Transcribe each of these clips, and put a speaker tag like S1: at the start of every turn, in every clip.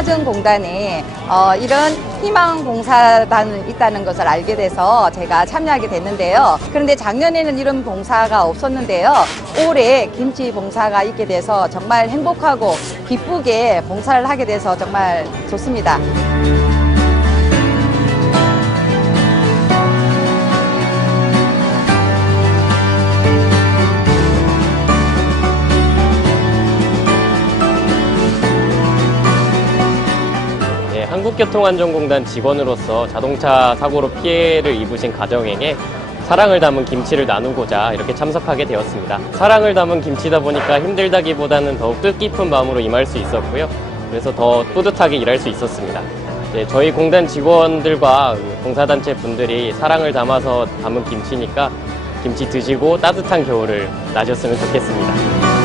S1: 교통안전공단에 어, 이런 희망 봉사단이 있다는 것을 알게 돼서 제가 참여하게 됐는데요. 그런데 작년에는 이런 봉사가 없었는데요. 올해 김치 봉사가 있게 돼서 정말 행복하고 기쁘게 봉사를 하게 돼서 정말 좋습니다.
S2: 한국교통안전공단 직원으로서 자동차 사고로 피해를 입으신 가정에게 사랑을 담은 김치를 나누고자 이렇게 참석하게 되었습니다. 사랑을 담은 김치다 보니까 힘들다기보다는 더욱 뜻깊은 마음으로 임할 수 있었고요. 그래서 더 뿌듯하게 일할 수 있었습니다. 네, 저희 공단 직원들과 봉사단체 분들이 사랑을 담아서 담은 김치니까 김치 드시고 따뜻한 겨울을 나셨으면 좋겠습니다.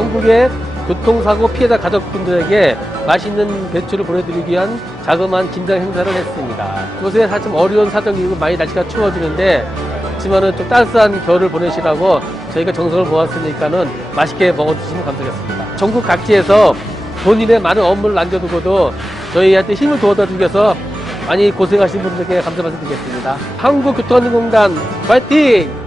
S3: 전국의 교통사고 피해자 가족분들에게 맛있는 배추를 보내드리기 위한 자그마한 김장 행사를 했습니다. 요새 사실 좀 어려운 사정이고 많이 날씨가 추워지는데 그렇지만은 좀 따뜻한 겨울을 보내시라고 저희가 정성을 모았으니까는 맛있게 먹어주시면 감사하겠습니다. 전국 각지에서 본인의 많은 업무를 남겨두고도 저희한테 힘을 도와주기 위해서 많이 고생하신 분들께 감사 말씀드리겠습니다. 한국교통안전공단 파이팅!